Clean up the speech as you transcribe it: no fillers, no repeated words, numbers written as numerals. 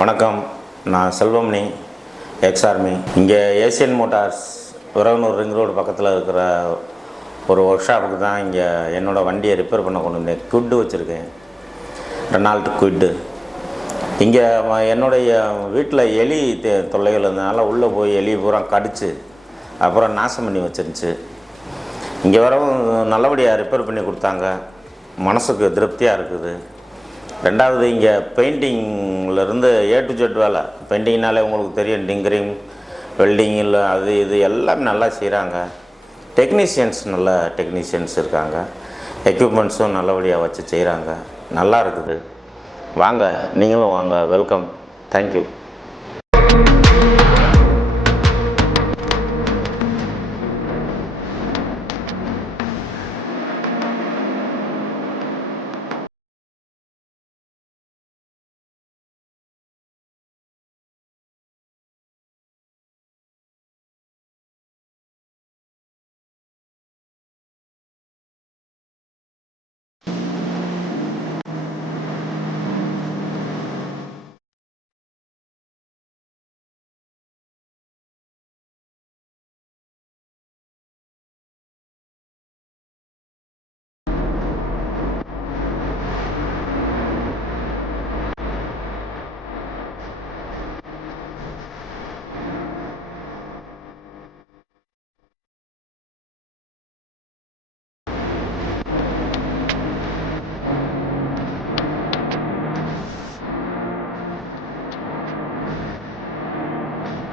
வணக்கம், நான் செல்வமணி, எக்ஸ்-ஆர்மி. இங்கே Asian Motors Viraganoor ring road பக்கத்தில் இருக்கிற ஒரு ஒர்க் ஷாப்புக்கு தான் இங்கே என்னோடய வண்டியை ரிப்பேர் பண்ண கொண்டு வந்தேன். குவிட் வச்சுருக்கேன், ரெனால்ட் குவிட். இங்கே என்னுடைய வீட்டில் எலி தொல்லைகள் இருந்ததுனால உள்ளே போய் எலி பூரா கடிச்சு அப்புறம் நாசம் பண்ணி வச்சிருந்துச்சு. இங்கே வரவும் நல்லபடியாக ரிப்பேர் பண்ணி கொடுத்தாங்க. மனசுக்கு திருப்தியாக இருக்குது. ரெண்டாவது, இங்கே பெயிண்டிங்லேருந்து A to Z வேலை. பெயிண்டிங்னாலே உங்களுக்கு தெரியும், டிங்கரிங், வெல்டிங்கில் அது இது எல்லாம் நல்லா செய்கிறாங்க. டெக்னீஷியன்ஸ் நல்ல டெக்னீஷியன்ஸ் இருக்காங்க. எக்யூப்மெண்ட்ஸும் நல்லபடியாக வச்சு செய்கிறாங்க. நல்லா இருக்குது. வாங்க, நீங்களும் வாங்க. வெல்கம். தேங்க்யூ.